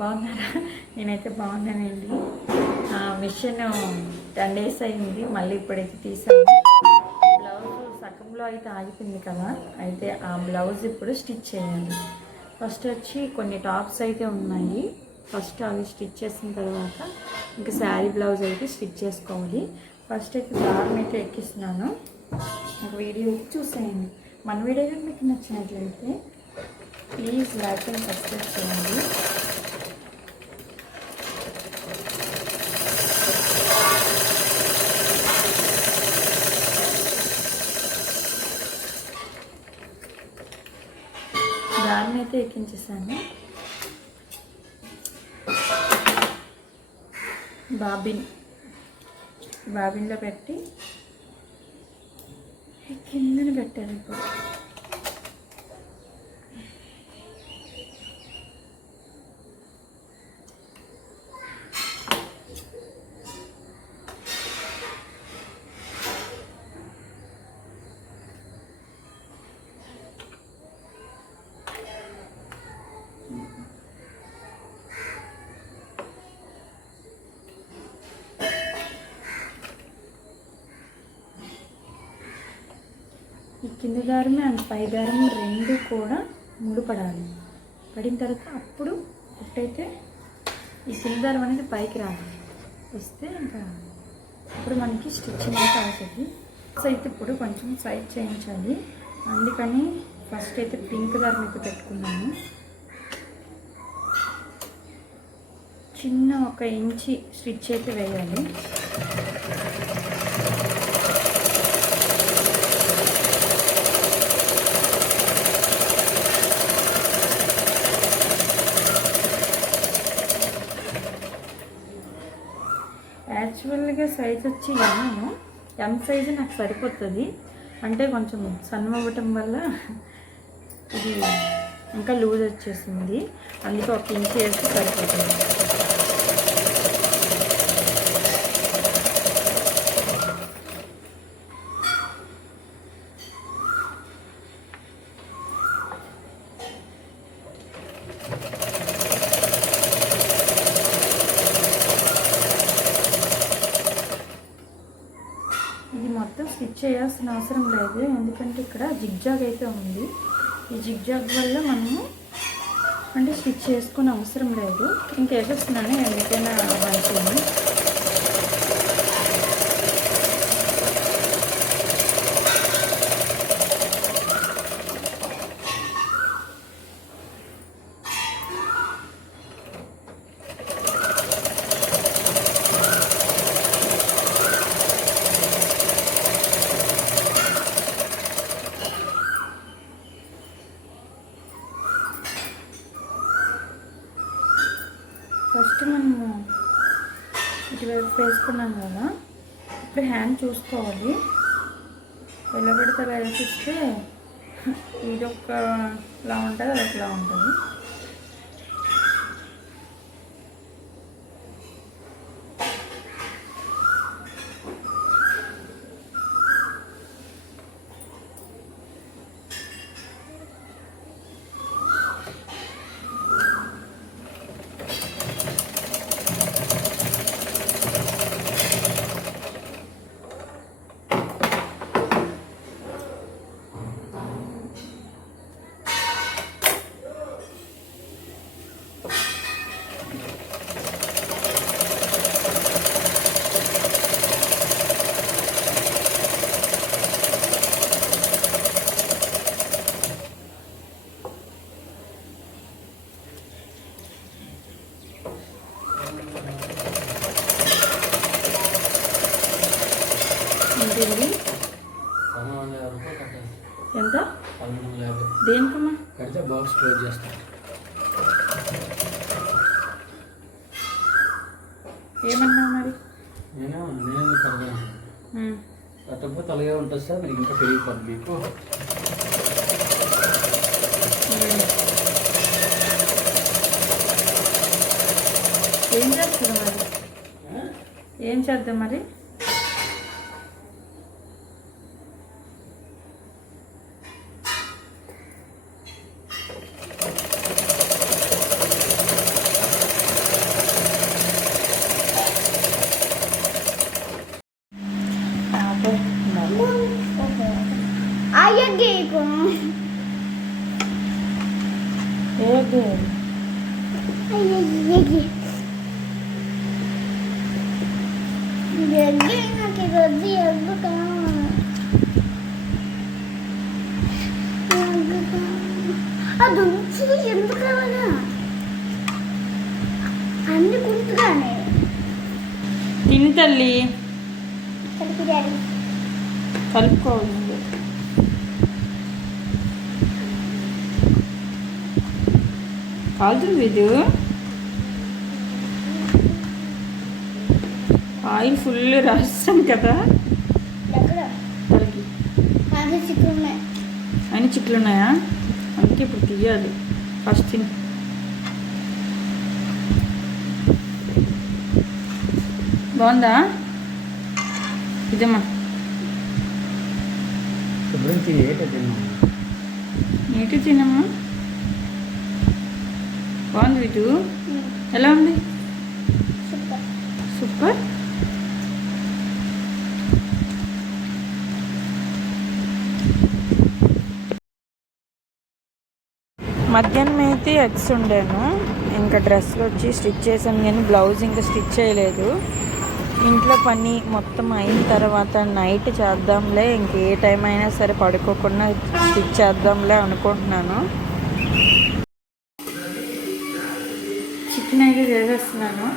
బాగున్నారా? నేనైతే బాగున్నానండి. మిషన్ టెన్ డేస్ అయింది మళ్ళీ ఇప్పుడైతే తీసాను. బ్లౌజ్ సగంలో అయితే ఆగిపోయింది కదా అయితే ఆ బ్లౌజ్ ఇప్పుడు స్టిచ్ చేయాలి. ఫస్ట్ వచ్చి కొన్ని టాప్స్ అయితే ఉన్నాయి. ఫస్ట్ అవి స్టిచ్ చేసిన తర్వాత ఇంకా శారీ బ్లౌజ్ అయితే స్టిచ్ చేసుకోవాలి. ఫస్ట్ అయితే దారం అయితే ఎక్కిస్తున్నాను. ఒక వీడియో చూసేయండి. మన వీడియో మీకు నచ్చినట్లయితే ప్లీజ్ లైక్ అండ్ సబ్స్క్రైబ్ చేయండి. దాన్ని అయితే ఎక్కించేసాను. బాబిన్. బాబిన్లో పెట్టి కిందన పెట్టారు ఇప్పుడు. ఈ కింది దారం అండ్ పై దారం రెండు కూడా ముడిపడాలి. పడిన తర్వాత అప్పుడు కుట్టయితే ఈ కింది దారం అనేది పైకి రావాలి. వస్తే ఇంకా ఇప్పుడు మనకి స్టిచ్చింగ్ అయితే అవుతుంది. సో అయితే ఇప్పుడు కొంచెం సైడ్ చేయించాలి. అందుకని ఫస్ట్ అయితే పింక్ దారం అయితే పెట్టుకున్నాను. చిన్న ఒక ఇంచి స్టిచ్ అయితే వేయాలి. యాక్చువల్గా సైజ్ వచ్చి ఎమ్ము ఎం సైజు నాకు సరిపోతుంది. అంటే కొంచెం సన్నం అవ్వటం వల్ల ఇది ఇంకా లూజ్ వచ్చేసింది. అందుకే ఒక ఇంచ్ వేసి సరిపోతుంది. ఇది మొత్తం స్టిచ్ చేయాల్సిన అవసరం లేదు. ఎందుకంటే ఇక్కడ జిగ్జాగ్ అయితే ఉంది. ఈ జిగ్జాగ్ వల్ల మనము అంటే స్టిచ్ చేసుకునే అవసరం లేదు. ఇంకేసేస్తున్నాను ఎందుకైనా మంచిది ఫస్ట్ మనము ఇటువైపు వేసుకున్నాం కదా ఇప్పుడు హ్యాండ్ చూసుకోవాలి. ఎలా పెడితే వేసిస్తే ఇది ఒకలా ఉంటుంది అది ఒకలా ఉంటుంది. ఉంటుంది ఎంత? దేనికమ్మా? కడితే బాక్స్ క్లోజ్ చేస్తాను ఏమన్నావు మరి? నేను నేను కడగాను. కట్టకపోతే అలాగే ఉంటుంది సార్ మీకు ఇంకా పెరిగిపోద్ది మీకు. ఏం చేద్దాం మరి Ayy, ayy, ayy. వద్దు ఎగ్గు కావాలి అది ఉంచి ఎందుకు కావాలా అన్ని గుర్తుగానే తిని తల్లి కలుపుకోవాలి కాదు కాలుతుంది ఆయిల్ ఫుల్ రాస్తాం కదా. అయినా చిక్కులు ఉన్నాయా అందుకే ఇప్పుడు తీయాలి. ఫస్ట్ తిని. బాగుందా? ఏట తిన్నాము నీటి తినమ్మా. బాగుంది వీటు. ఎలా ఉంది? సూపర్. మధ్యాహ్నం అయితే ఎగ్స్ ఉండాను. ఇంకా డ్రెస్లు వచ్చి స్టిచ్ చేశాను కానీ బ్లౌజ్ ఇంకా స్టిచ్ చేయలేదు. ఇంట్లో పని మొత్తం అయిన తర్వాత నైట్ చేద్దాంలే ఇంక ఏ టైం అయినా సరే పడుకోకుండా స్టిచ్ చేద్దాంలే అనుకుంటున్నాను. చికెన్ అయితే చేసేస్తున్నాను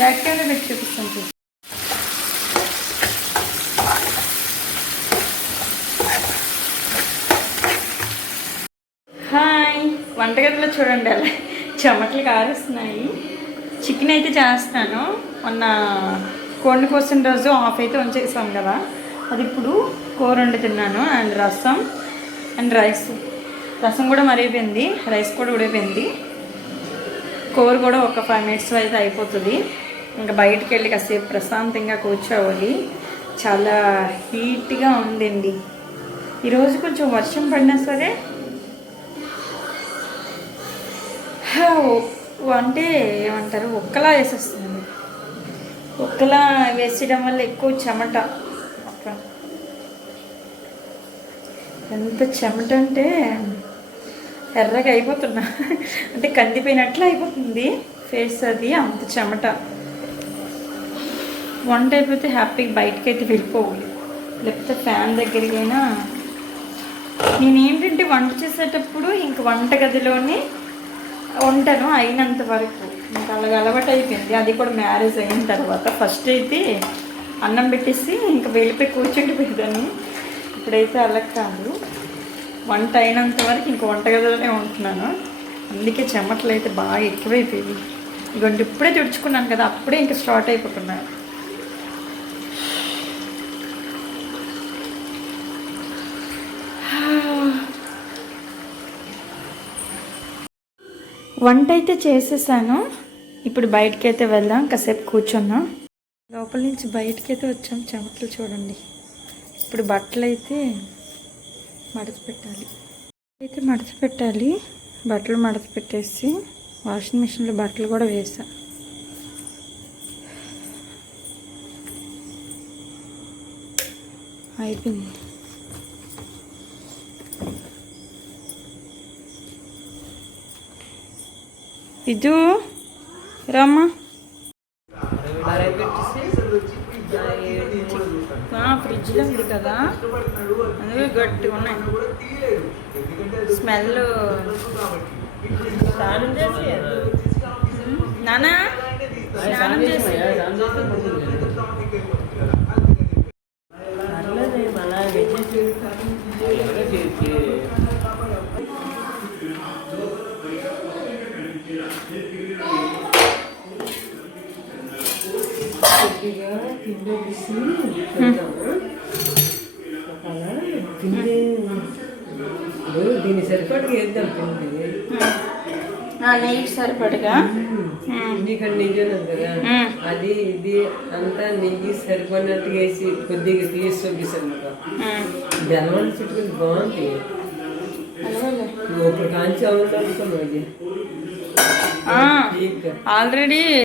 బ్యాక్ కెమెరా పెట్టి చూపిస్తాను చూసి హాయ్ వంటగదిలో చూడండి అలా చెమటలు కారుస్తున్నాయి. చికెన్ అయితే చేస్తాను. మొన్న కోడిని కోసిన రోజు ఆఫ్ అయితే ఉంచేసాం కదా. అది ఇప్పుడు కూర వండి తిన్నాను అండ్ రసం అండ్ రైస్. రసం కూడా మరిగిపోయింది. రైస్ కూడా ఉడిపోయింది కూర కూడా ఒక ఫైవ్ మినిట్స్లో అయితే అయిపోతుంది. ఇంకా బయటికి వెళ్ళి కాసేపు ప్రశాంతంగా కూర్చోవాలి. చాలా హీట్గా ఉందండి. ఈరోజు కొంచెం వర్షం పడినా సరే అంటే ఏమంటారు? ఒక్కలా వేసేస్తుంది. ఒక్కలా వేసేయడం వల్ల ఎక్కువ చెమట. ఎంత చెమట అంటే ఎర్రగా అయిపోతున్నా. అంటే కందిపోయినట్లు అయిపోతుంది. ఫేస్ అది అంత చెమట. వంట అయిపోతే హ్యాపీగా బయటకి అయితే వెళ్ళిపోవాలి. లేకపోతే ఫ్యాన్ దగ్గరికైనా. నేను ఏంటంటే వంట చేసేటప్పుడు ఇంక వంటగదిలోనే ఉంటాను అయినంత వరకు. ఇంకా అలాగ అలవాటు అయిపోయింది. అది కూడా మ్యారేజ్ అయిన తర్వాత ఫస్ట్ అయితే అన్నం పెట్టేసి ఇంకా వెళ్ళిపోయి కూర్చుండిపోయేదాన్ని ఇప్పుడైతే అలా కాదు. వంట అయినంత వరకు ఇంక వంటగదిలోనే ఉంటున్నాను. అందుకే చెమటలు అయితే బాగా ఎక్కువైపోయింది ఇగోండి ఇప్పుడే తుడుచుకున్నాను కదా అప్పుడే ఇంకా స్టార్ట్ అయిపోతున్నాను వంట అయితే చేసేసాను. ఇప్పుడు బయటకి అయితే వెళ్దాం. కాసేపు కూర్చున్నాం లోపల నుంచి బయటకి అయితే వచ్చాం. చెమటలు చూడండి. ఇప్పుడు బట్టలు అయితే మడత పెట్టాలి అయితే మడత పెట్టాలి బట్టలు మడత పెట్టేసి వాషింగ్ మిషన్లో బట్టలు కూడా వేసా. అయిపోయింది. ఇదు రమ్మా. ఫ్రిడ్జ్లో ఉంది కదా. అందుకే గట్టిగా ఉన్నాయి. స్మెల్. స్నానం చేసి దీన్ని పిండి వేద్దాం పిండి నెయ్యి సరిపడగా? ఎందుకంటే నిజం కదా. అది ఇది అంతా నెయ్యి సరిపడినట్టు వేసి కొద్దిగా తీసి చూపిస్తాను బెల్లం చుట్టుకుని బాగుంది. ఒక కాంచి అవుతుంది అనుకున్నాం ఆల్రెడీ